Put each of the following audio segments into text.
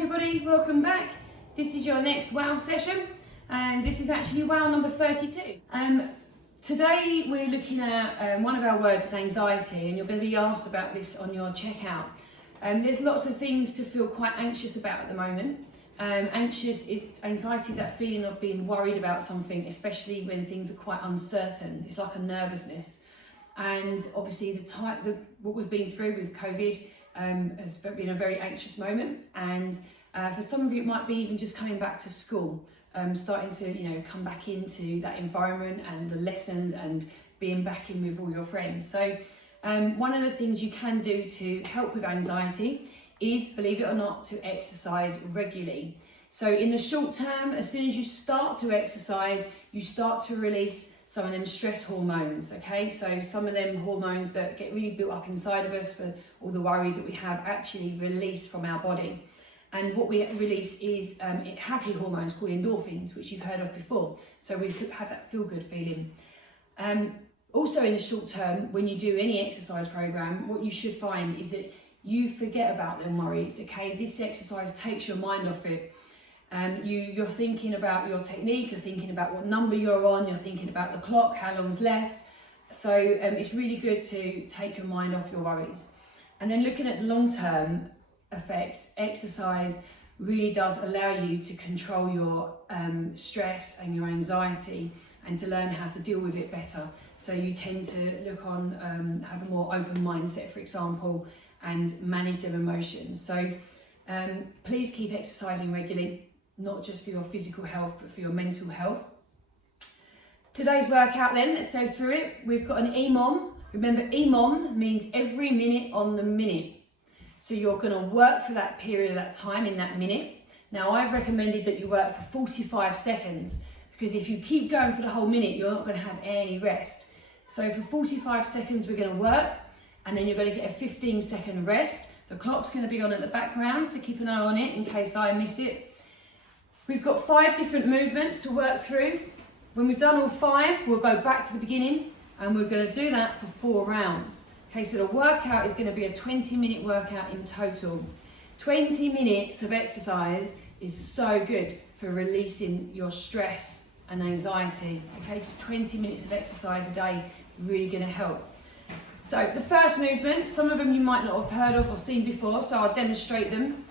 everybody, welcome back. This is your next WOW session and this is actually WOW number 32. Today we're looking at one of our words is anxiety, and you're going to be asked about this on your checkout. There's lots of things to feel quite anxious about at the moment. Anxiety is that feeling of being worried about something, especially when things are quite uncertain. It's like a nervousness. And obviously what we've been through with COVID has been a very anxious moment, and for some of you it might be even just coming back to school, starting to come back into that environment and the lessons and being back in with all your friends. So one of the things you can do to help with anxiety is, believe it or not, to exercise regularly. So in the short term, as soon as you start to exercise, you start to release some of them stress hormones, okay? So some of them hormones that get really built up inside of us for all the worries that we have actually release from our body. And what we release is happy hormones called endorphins, which you've heard of before. So we have that feel-good feeling. Also in the short term, when you do any exercise program, what you should find is that you forget about them worries, okay? This exercise takes your mind off it. You're thinking about your technique, you're thinking about what number you're on, you're thinking about the clock, how long's left. So it's really good to take your mind off your worries. And then looking at the long-term effects, exercise really does allow you to control your stress and your anxiety and to learn how to deal with it better. So you tend to look on, have a more open mindset, for example, and manage their emotions. So please keep exercising regularly, not just for your physical health, but for your mental health. Today's workout then, let's go through it. We've got an EMOM. Remember, EMOM means every minute on the minute. So you're gonna work for that period of that time in that minute. Now I've recommended that you work for 45 seconds, because if you keep going for the whole minute, you're not gonna have any rest. So for 45 seconds, we're gonna work, and then you're gonna get a 15-second rest. The clock's gonna be on at the background, so keep an eye on it in case I miss it. We've got 5 different movements to work through. When we've done all 5, we'll go back to the beginning, and we're going to do that for 4 rounds. Okay, so the workout is going to be a 20-minute workout in total. 20 minutes of exercise is so good for releasing your stress and anxiety. Okay, just 20 minutes of exercise a day, really going to help. So the first movement, some of them you might not have heard of or seen before, so I'll demonstrate them.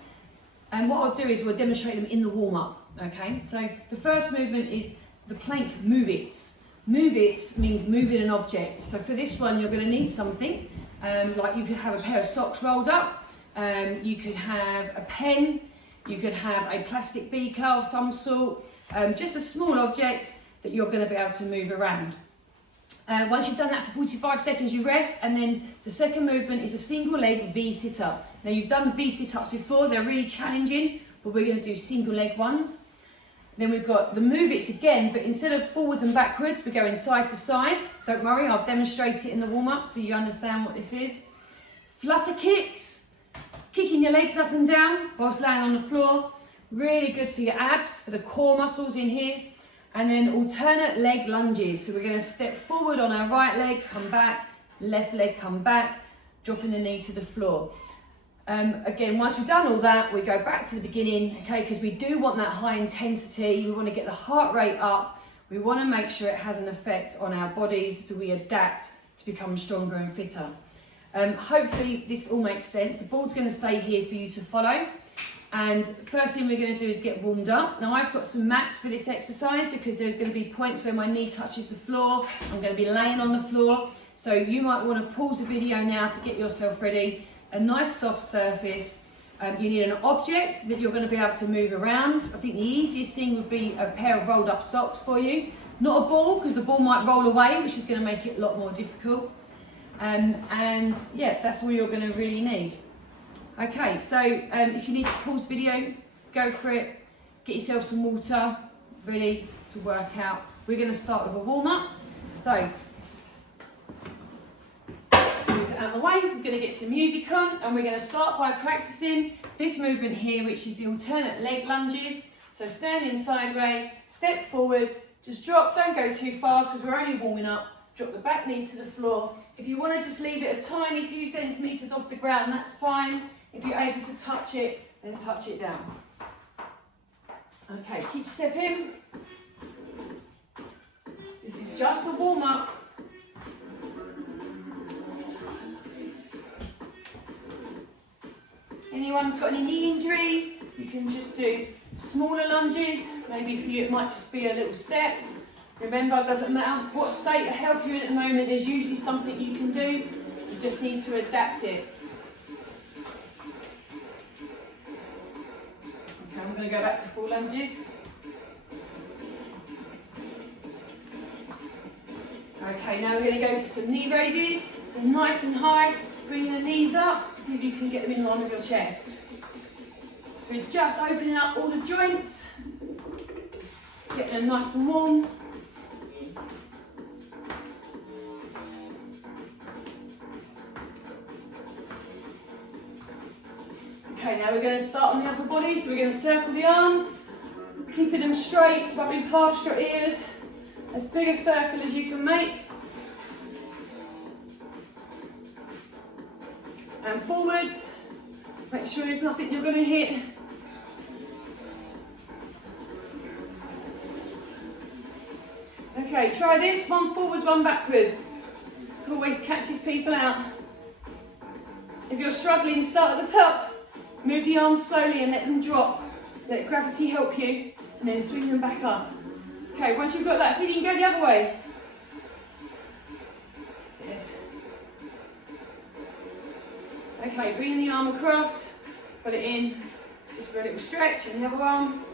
And what I'll do is we'll demonstrate them in the warm-up. Okay, so the first movement is the plank move-its. Move-its means moving an object. So for this one, you're going to need something, like you could have a pair of socks rolled up, you could have a pen, you could have a plastic beaker of some sort, just a small object that you're going to be able to move around. Once you've done that for 45 seconds, you rest, and then the second movement is a single leg V sit-up. Now you've done V sit-ups before, they're really challenging, but we're going to do single leg ones. Then we've got the move-its again, but instead of forwards and backwards, we're going side to side. Don't worry, I'll demonstrate it in the warm-up so you understand what this is. Flutter kicks, kicking your legs up and down whilst laying on the floor. Really good for your abs, for the core muscles in here. And then alternate leg lunges. So we're going to step forward on our right leg, come back, left leg, come back, dropping the knee to the floor. Again, once we've done all that, we go back to the beginning, okay, because we do want that high intensity. We want to get the heart rate up. We want to make sure it has an effect on our bodies so we adapt to become stronger and fitter. Hopefully this all makes sense. The board's going to stay here for you to follow. And first thing we're going to do is get warmed up. Now I've got some mats for this exercise because there's going to be points where my knee touches the floor. I'm going to be laying on the floor. So you might want to pause the video now to get yourself ready. A nice soft surface. You need an object that you're going to be able to move around. I think the easiest thing would be a pair of rolled up socks for you. Not a ball, because the ball might roll away, which is going to make it a lot more difficult. And yeah, that's all you're going to really need. Okay, so if you need to pause the video, go for it. Get yourself some water, ready to work out. We're going to start with a warm-up. So out of the way, we're going to get some music on, and we're going to start by practicing this movement here, which is the alternate leg lunges. So standing sideways, step forward, just drop, don't go too fast because we're only warming up. Drop the back knee to the floor. If you want to just leave it a tiny few centimetres off the ground, that's fine. If you're able to touch it, then touch it down. Okay, keep stepping. This is just a warm up. Anyone's got any knee injuries, you can just do smaller lunges. Maybe for you it might just be a little step. Remember, it doesn't matter what state of health you're in at the moment, there's usually something you can do. You just need to adapt it. Okay, I'm going to go back to full lunges. Okay, now we're going to go to some knee raises. So nice and high, bring the knees up, see if you can get them in line with your chest. We're just opening up all the joints, getting them nice and warm. Okay, now we're going to start on the upper body, so we're going to circle the arms, keeping them straight, rubbing past your ears, as big a circle as you can make. And forwards, make sure there's nothing you're going to hit. Okay, try this, one forwards, one backwards. Always catches people out. If you're struggling, start at the top, move the arms slowly and let them drop. Let gravity help you, and then swing them back up. Okay, once you've got that, see if you can go the other way. Good. Okay, bring the arm across, put it in, just for a little stretch, and the other arm.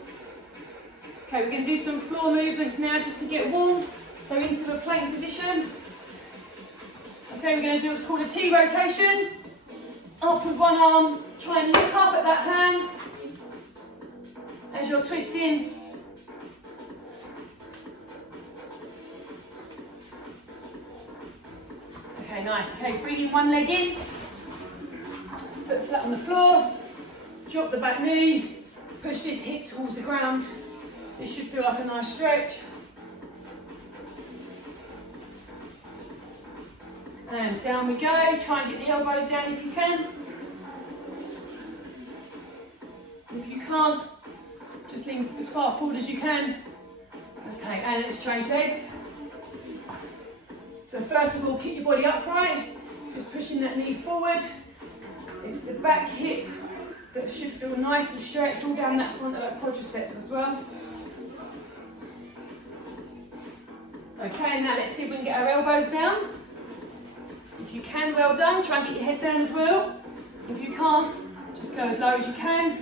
Okay, we're going to do some floor movements now just to get warm. So into the plank position. Okay, we're going to do what's called a T rotation. Up with one arm, try and look up at that hand as you're twisting. Okay, nice. Okay, bringing one leg in, foot flat on the floor, drop the back knee, push this hip towards the ground. This should feel like a nice stretch. And down we go. Try and get the elbows down if you can. If you can't, just lean as far forward as you can. Okay, and let's change legs. So first of all, keep your body upright. Just pushing that knee forward. It's the back hip that should feel nice and stretched all down that front of that quadricep as well. Okay, now let's see if we can get our elbows down. If you can, well done. Try and get your head down as well. If you can't, just go as low as you can.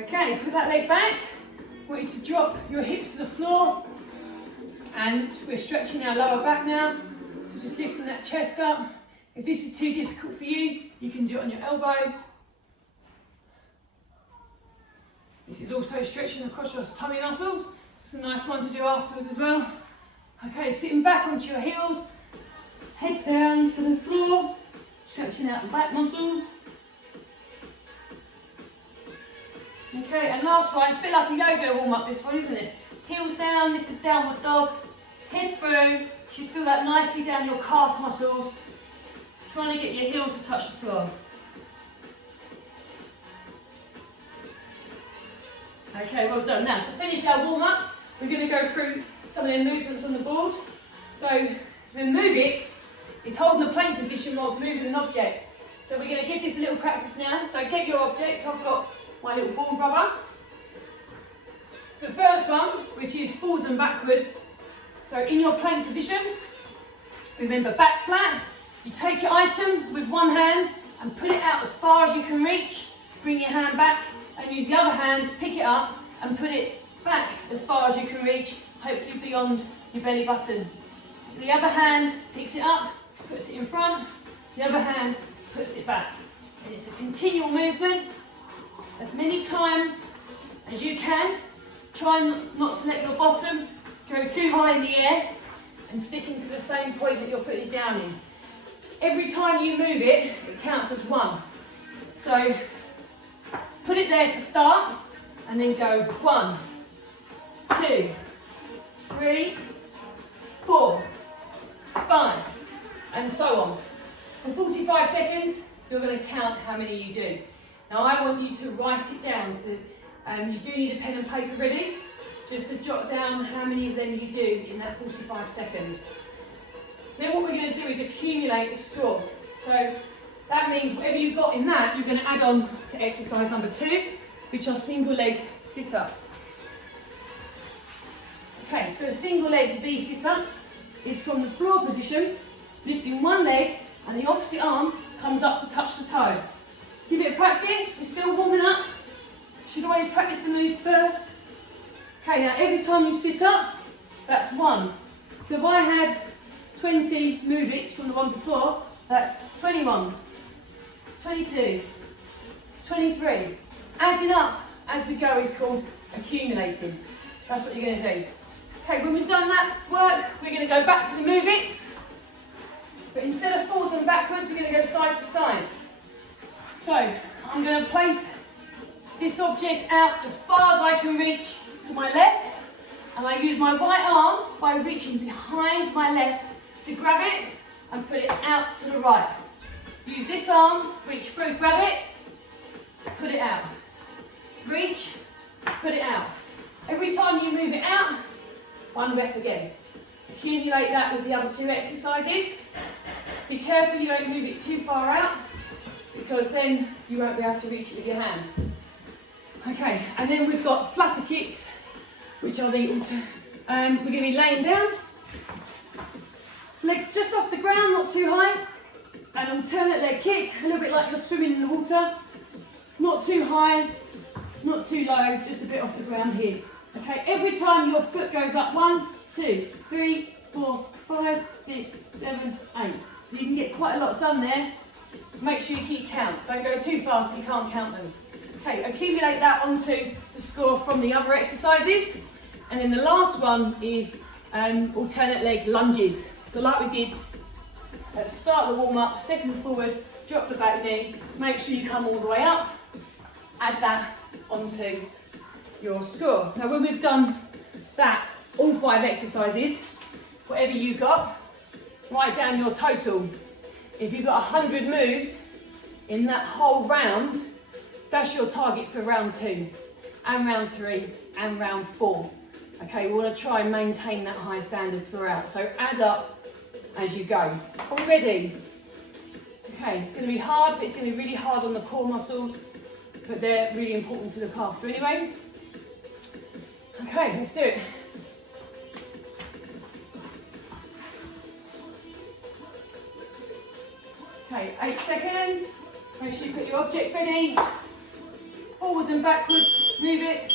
Okay, put that leg back. I want you to drop your hips to the floor. And we're stretching our lower back now. So just lifting that chest up. If this is too difficult for you, you can do it on your elbows. This is also stretching across your tummy muscles. It's a nice one to do afterwards as well. Okay, sitting back onto your heels, head down to the floor, stretching out the back muscles. Okay, and last one, it's a bit like a yoga warm up this one, isn't it? Heels down, this is downward dog, head through, you should feel that nicely down your calf muscles, trying to get your heels to touch the floor. Okay, well done. Now, to finish our warm-up, we're going to go through some of the movements on the board. So, the move it's holding the plank position whilst moving an object. So we're going to give this a little practice now. So get your objects. I've got my little board rubber. The first one, which is forwards and backwards. So in your plank position, remember back flat. You take your item with one hand and put it out as far as you can reach. Bring your hand back and use the other hand to pick it up and put it back as far as you can reach, hopefully beyond your belly button. The other hand picks it up, puts it in front, the other hand puts it back. And it's a continual movement, as many times as you can. Try not to let your bottom go too high in the air and sticking to the same point that you're putting it down in. Every time you move it, it counts as one. So put it there to start and then go 1, 2, 3, 4, 5, and so on. For 45 seconds, you're going to count how many you do. Now I want you to write it down, so you do need a pen and paper ready, just to jot down how many of them you do in that 45 seconds. Then what we're going to do is accumulate the score. So that means whatever you've got in that, you're going to add on to exercise number 2, which are single leg sit-ups. Okay, so a single leg V sit-up is from the floor position, lifting one leg and the opposite arm comes up to touch the toes. Give it a practice, we're still warming up. Should always practice the moves first. Okay, now every time you sit up, that's 1. So if I had 20 move-its from the one before, that's 21, 22, 23. Adding up as we go is called accumulating. That's what you're going to do. Okay, when we've done that work, we're going to go back to the move-its. But instead of forwards and backwards, we're going to go side to side. So, I'm going to place this object out as far as I can reach to my left, and I use my right arm by reaching behind my left to grab it and put it out to the right. Use this arm, reach through, grab it, put it out. Reach, put it out. Every time you move it out, 1 rep again. Accumulate that with the other 2 exercises. Be careful you don't move it too far out, because then you won't be able to reach it with your hand. Okay, and then we've got flutter kicks, which are the we're going to be laying down, legs just off the ground, not too high. An alternate leg kick, a little bit like you're swimming in the water. Not too high, not too low, just a bit off the ground here. Okay, every time your foot goes up, 1, 2, 3, 4, 5, 6, 7, 8. So you can get quite a lot done there. Make sure you keep count. Don't go too fast if you can't count them. Okay, accumulate that onto the score from the other exercises. And then the last one is alternate leg lunges. So like we did at the start of the warm-up, stepping forward, drop the back knee, make sure you come all the way up, add that onto your score. Now when we've done that, all 5 exercises, whatever you got, write down your total. If you've got 100 moves in that whole round, that's your target for round 2, and round 3, and round 4. Okay, we want to try and maintain that high standard throughout. So add up as you go. Are we ready? Okay, it's going to be hard, but it's going to be really hard on the core muscles, but they're really important to look after anyway. Okay, let's do it. Okay, 8 seconds. Make sure you put your object ready. Forwards and backwards, move it.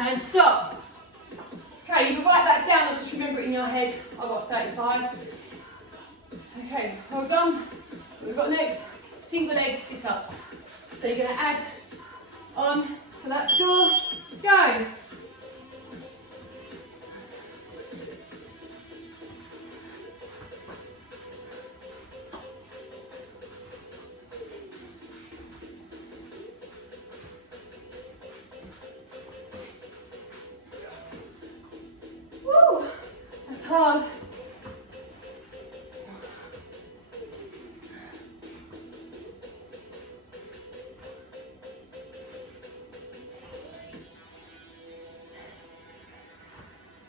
And stop. Okay, you can write that down and just remember it in your head. I've got 35. Okay, well done. What we've got next, single leg sit-ups. So you're going to add on to that score. Go. Hard.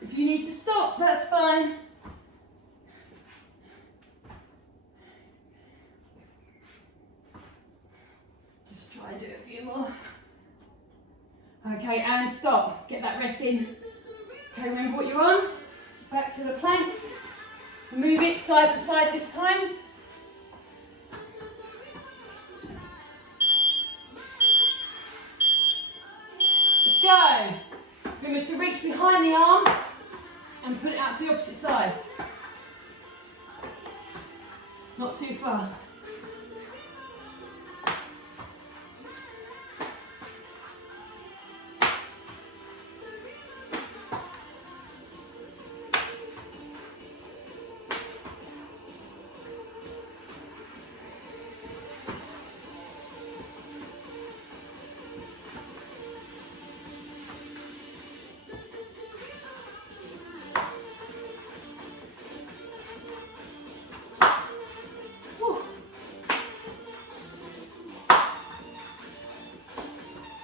If you need to stop, that's fine. Just try and do a few more. Okay, and stop. Get that rest in. Okay, remember what you're on. Back to the planks. Move it side to side this time. Let's go. Remember to reach behind the arm and put it out to the opposite side. Not too far.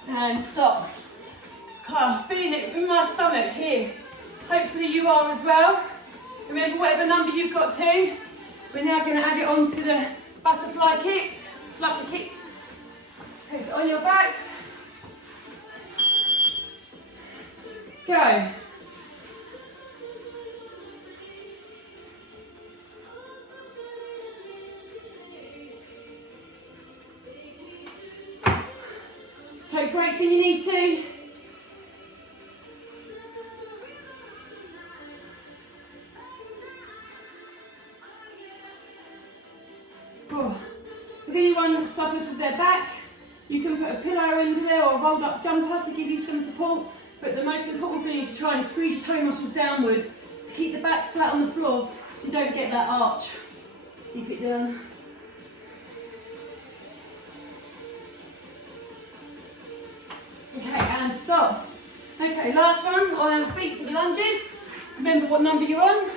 And stop. Oh, feeling it in my stomach here. Hopefully you are as well. Remember whatever number you've got to. We're now going to add it on to the butterfly kicks, flutter kicks. Okay, so on your backs. Go. Take breaks when you need to. Oh. If anyone suffers with their back, you can put a pillow under there or a rolled up jumper to give you some support. But the most important thing is to try and squeeze your toe muscles downwards to keep the back flat on the floor so you don't get that arch. Keep it down. Okay, and stop. Okay, last one on our feet for the lunges. Remember what number you're on.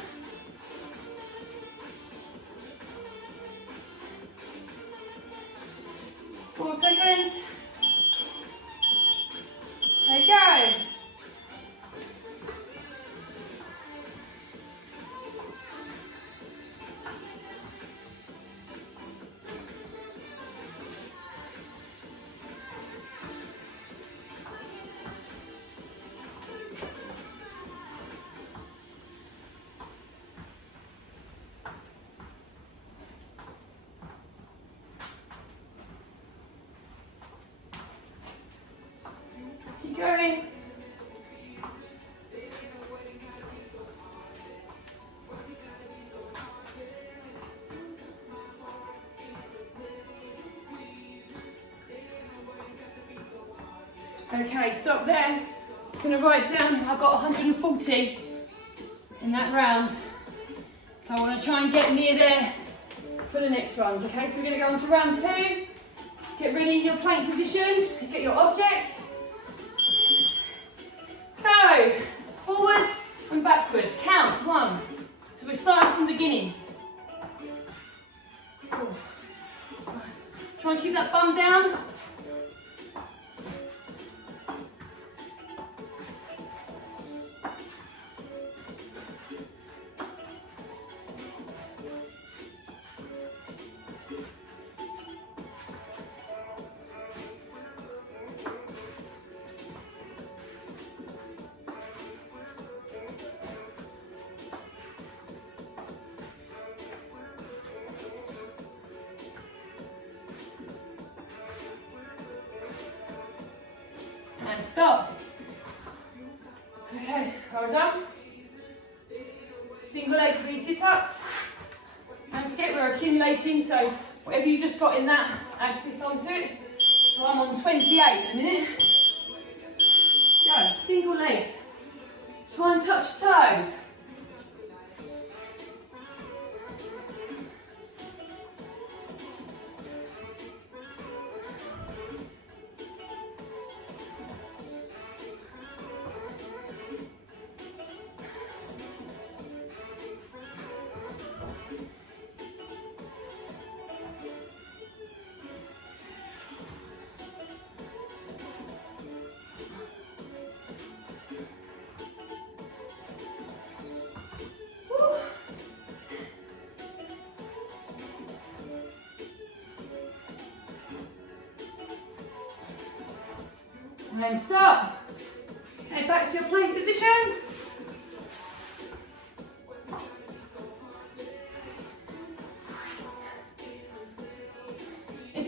Four seconds. Okay, go. Keep going. Okay, stop there. Just going to write down, I've got 140 in that round. So I want to try and get near there for the next rounds. Okay, so we're going to go on to round 2. Get ready in your plank position, get your object. Go, forwards and backwards, count, 1. So we're starting from the beginning. Try and keep that bum down. And stop. Okay, well done. Single leg free sit-ups. Don't forget we're accumulating, so whatever you just got in that, add this onto it. So I'm on 28 at the minute. Go, single legs. Try and touch your toes. And then stop. Okay, back to your plank position.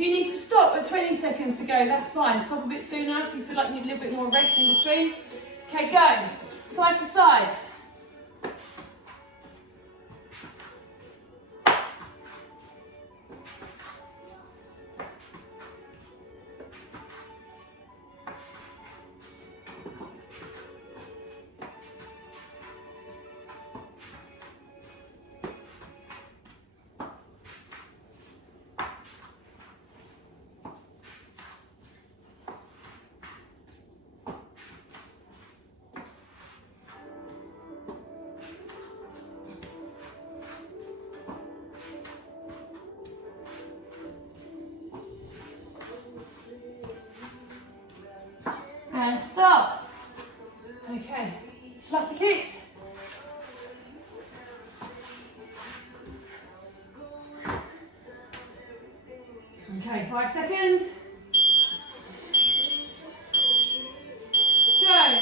you need to stop at 20 seconds to go, that's fine. Stop a bit sooner if you feel like you need a little bit more rest in between. Okay, go. Side to side. And stop. Okay, flutter kicks. Okay, 5 seconds. Go.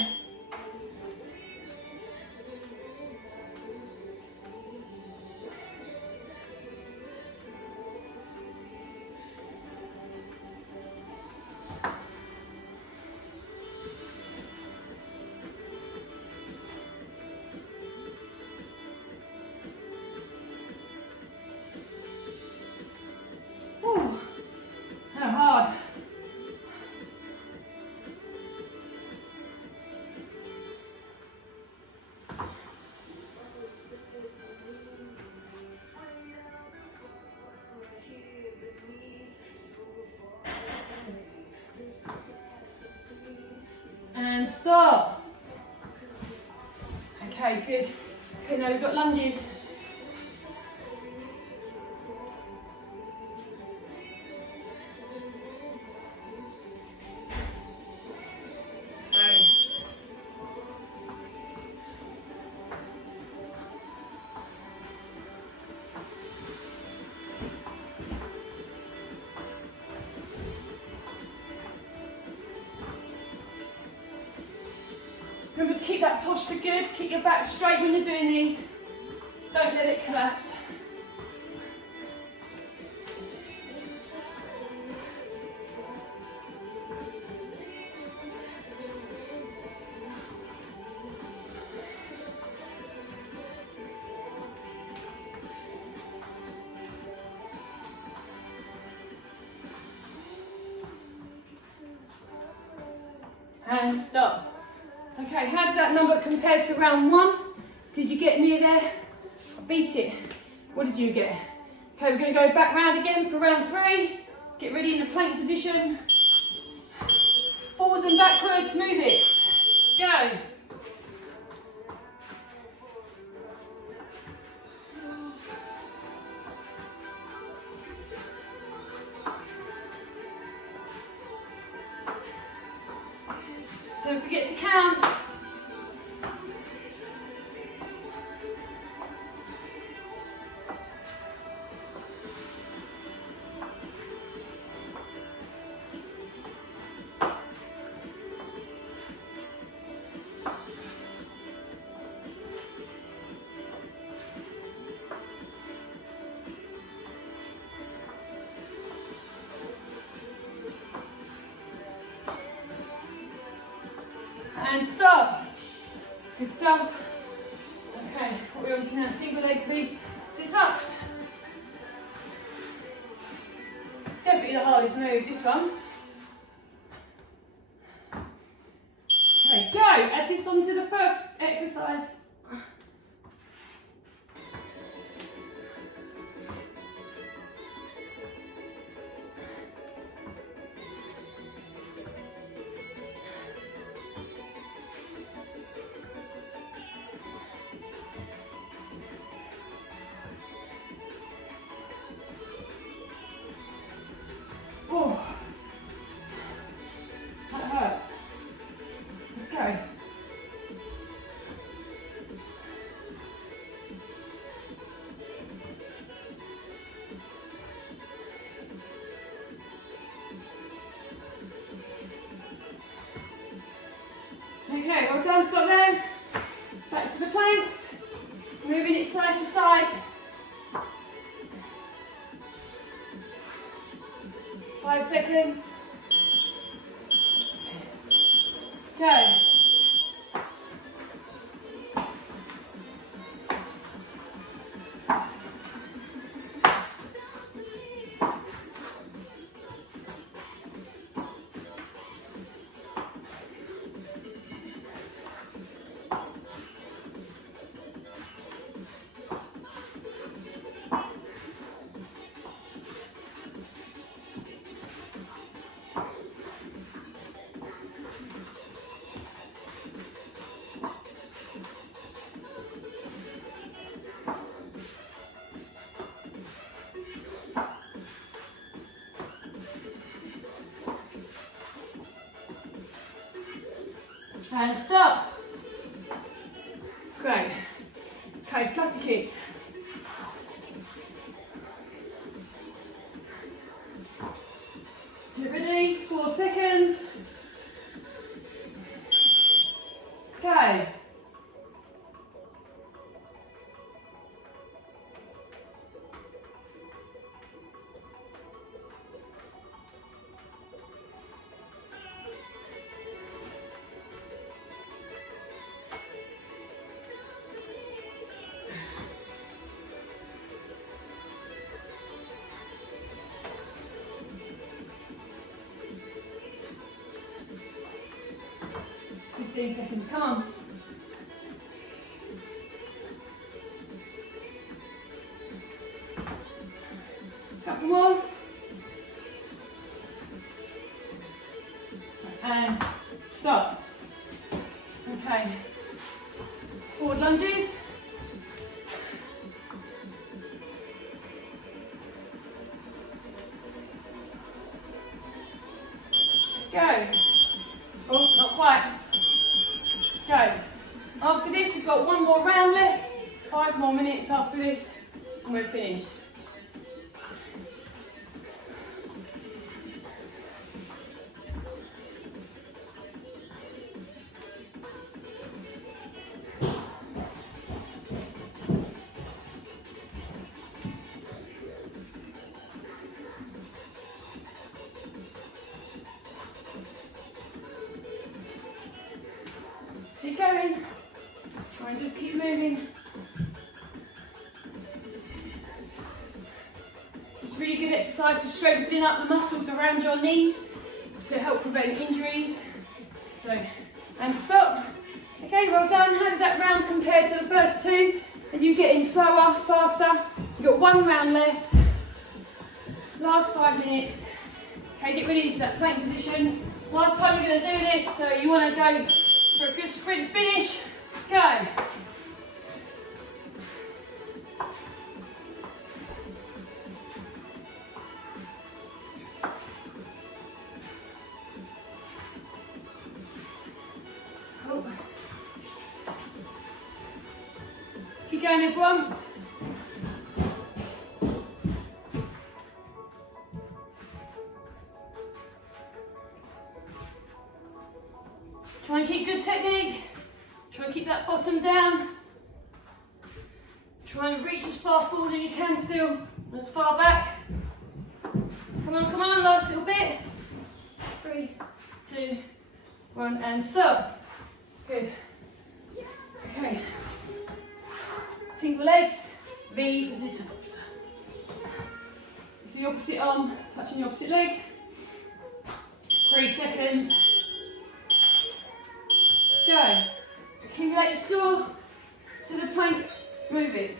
Whew. How hard. And stop. Okay, good. Okay, now we've got lunges. Remember to keep that posture good, keep your back straight when you're doing these. Don't let it collapse. And stop. Okay, how did that number compare to round 1? Did you get near there? Beat it. What did you get? Okay, we're going to go back round again for round 3. Get ready in the plank position. Forwards and backwards, move it. Go. Don't forget to count. And stop. Good stuff. Okay, what we're on to now, single leg big sit-ups. Definitely the hardest move, this one. Okay, go. Add this on to the first exercise. Oh, that hurts. Let's go. 5 seconds. Go. And stop. Great. Okay, flutter kicks. Get ready, 4 seconds. Go. Seconds, come on. Couple more. And stop. Okay. Forward lunges. Go. Oh, not quite. Go. After this, we've got one more round left. 5 more minutes after this, and we're finished. Keep going. Try and just keep moving. It's really good exercise for strengthening up the muscles around your knees to help prevent injuries. So, and stop. Okay, well done. How did that round compare to the first two? Are you getting slower, faster? You've got 1 round left. Last 5 minutes. Okay, get ready into that plank position. Last time you're going to do this, so you want to go for a good sprint finish. Go. Cool. Keep going, everyone. Try and keep good technique. Try and keep that bottom down. Try and reach as far forward as you can still, and as far back. Come on, last little bit. 3, 2, 1, and stop. Good. Okay. Single legs, V sit-ups. It's the opposite arm touching the opposite leg. 3 seconds. Go. Accumulate your score to the plank, move it.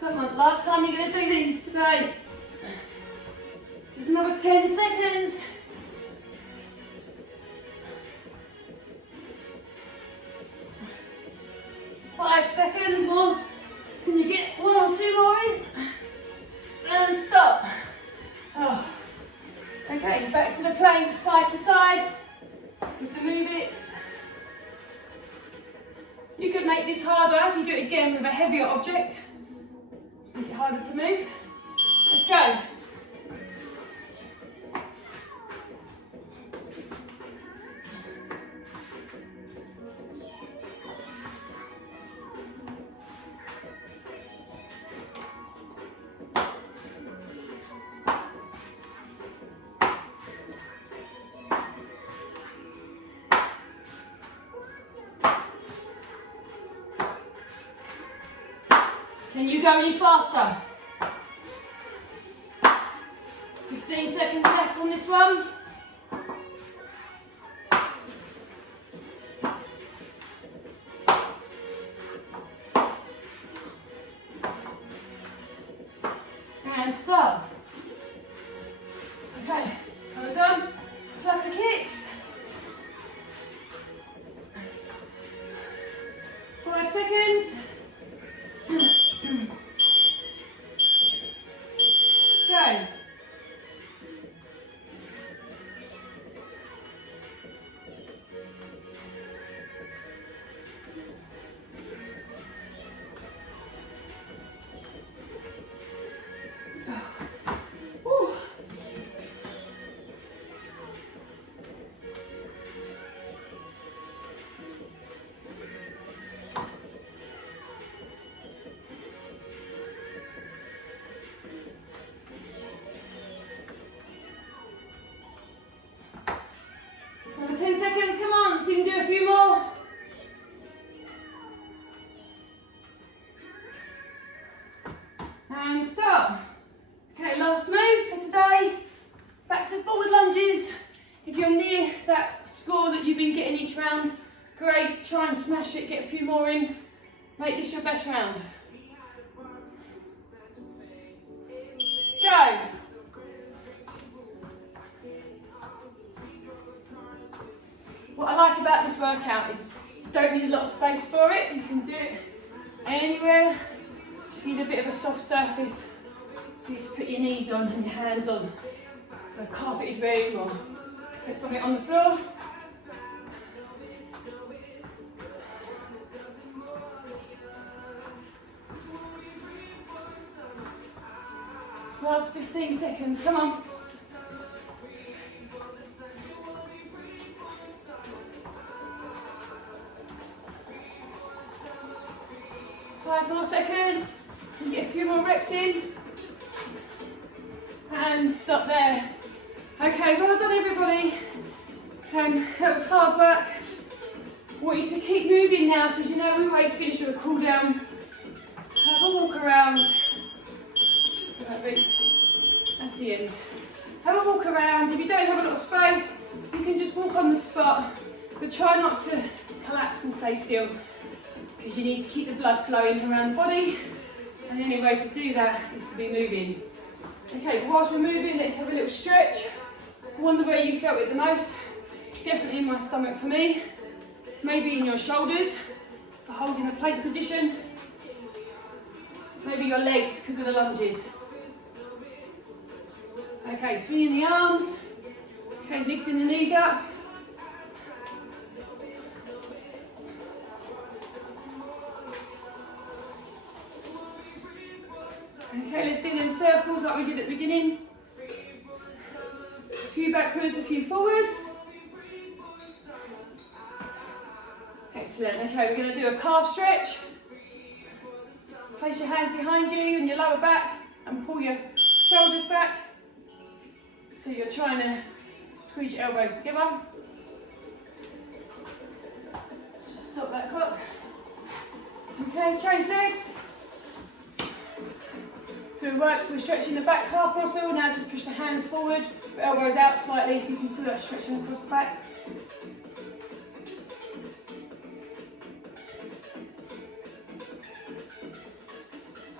Come on, last time you're going to do these today. Just another 10 seconds. Five seconds more. Can you get 1 or 2 more in? And stop. Oh. Okay, back to the plank, side to side with the move it. You could make make this harder, if you do it again with a heavier object, make it harder to move. Let's go. Can you go any faster? 15 seconds left on this one. And start. Okay, well done. Flutter kicks. 5 seconds. Go. Woo. Another 10 seconds, come on, so you can do a few more. And stop. Okay, last move for today. Back to forward lunges. If you're near that score that you've been getting each round, great, try and smash it, get a few more in. Make this your best round. Go. What I like about this workout is you don't need a lot of space for it. You can do it anywhere. Just need a bit of a soft surface. You just put your knees on and your hands on. So a carpeted room or put something on the floor. Last 15 seconds, come on. 5 more seconds. And get a few more reps in. And stop there. Okay, well done everybody. That was hard work. I want you to keep moving now because you know we always finish with a cool down. Have a walk around. That's the end. Have a walk around. If you don't have a lot of space, you can just walk on the spot. But try not to collapse and stay still because you need to keep the blood flowing around the body. And the only way to do that is to be moving. Okay, but whilst we're moving, let's have a little stretch. I wonder where you felt it the most. Definitely in my stomach for me. Maybe in your shoulders for holding the plank position. Maybe your legs because of the lunges. Okay, swinging the arms. Okay, lifting the knees up. Okay, let's do them circles like we did at the beginning. A few backwards, a few forwards. Excellent. Okay, we're going to do a calf stretch. Place your hands behind you and your lower back and pull your shoulders back. So you're trying to squeeze your elbows together. Just stop that clock. Okay, change legs. So we're stretching the back calf muscle. Now just push the hands forward, elbows out slightly so you can feel that stretching across the back.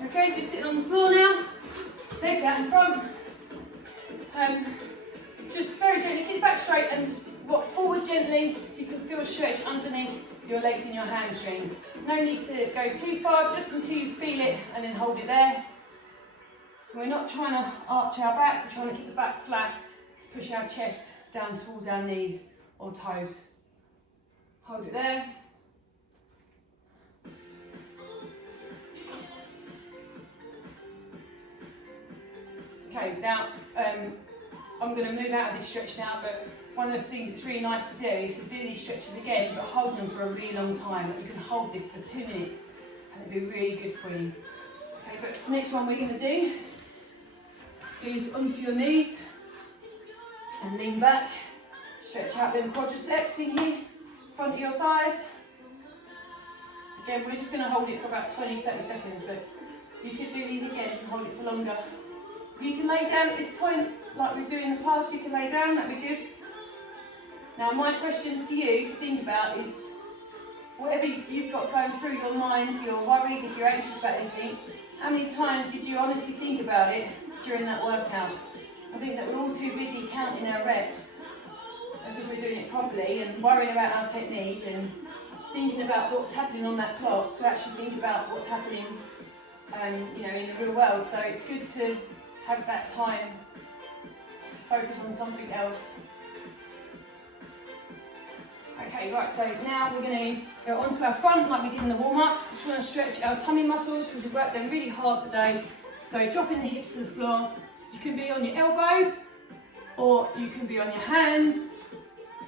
Okay, just sitting on the floor now. Legs out in front. Just very gently keep back straight and just walk forward gently so you can feel stretch underneath your legs and your hamstrings. No need to go too far, just until you feel it and then hold it there. We're not trying to arch our back, we're trying to keep the back flat to push our chest down towards our knees or toes. Hold it there. Okay, now I'm going to move out of this stretch now, but one of the things that's really nice to do is to do these stretches again, but hold them for a really long time. You can hold this for 2 minutes and it'll be really good for you. Okay, but the next one we're going to do is onto your knees and lean back. Stretch out them quadriceps in here, front of your thighs. Again, we're just going to hold it for about 20-30 seconds, but you could do these again and hold it for longer. You can lay down at this point, like we do in the past, you can lay down, that'd be good. Now my question to you to think about is, whatever you've got going through your mind, your worries, if you're anxious about anything, how many times did you honestly think about it during that workout? I think that we're all too busy counting our reps, as if we're doing it properly, and worrying about our technique and thinking about what's happening on that clock, to actually think about what's happening you know, in the real world. So it's good to have that time to focus on something else. Okay, right, so now we're going to go onto our front like we did in the warm-up. Just want to stretch our tummy muscles because we've worked them really hard today. So dropping the hips to the floor. You can be on your elbows or you can be on your hands,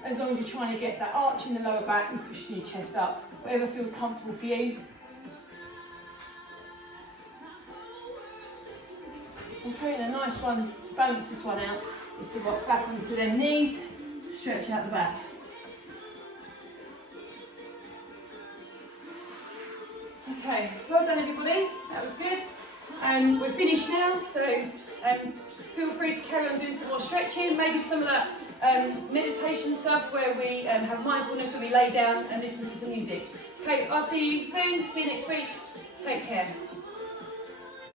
as long as you're trying to get that arch in the lower back and pushing your chest up, whatever feels comfortable for you. Okay, and a nice one to balance this one out is to rock back onto them knees, stretch out the back. Okay, well done everybody, that was good. We're finished now, so feel free to carry on doing some more stretching, maybe some of that meditation stuff where we have mindfulness, where we lay down and listen to some music. Okay, I'll see you soon, see you next week, take care.